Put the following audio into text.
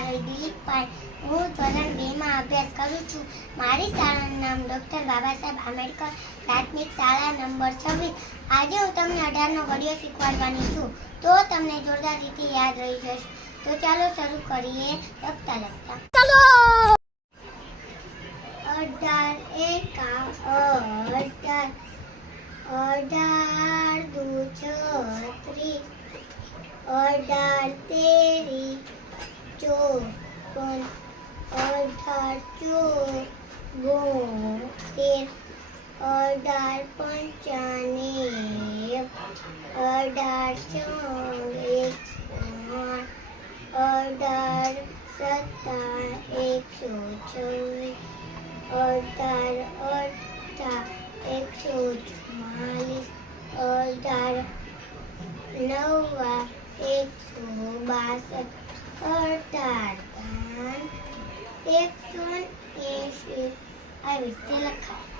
પારોઈ દિલીપભાઈ. હું ધોરણ 2 માં અભ્યાસ કરું છું. મારી શાળાનું નામ ડૉક્ટર બાબા સાહેબ આંબેડકર પ્રાથમિક શાળા નંબર 26. આજે હું તમને 18 નો ઘડિયો શીખવાડવાની છું. તો તમને જોરદાર રીતે યાદ રહી જશે. તો ચાલો શરૂ કરીએ લખતા લખતા. ચાલો 18 એકા 18, 18 દુ 36, 18 તેરી 54, 18 ચોક 72, 18 પંચાનેવ, 18 ચોક 18 સત્તા 126, 18 નવા 162, 18 180. આવી રીતે લખાય.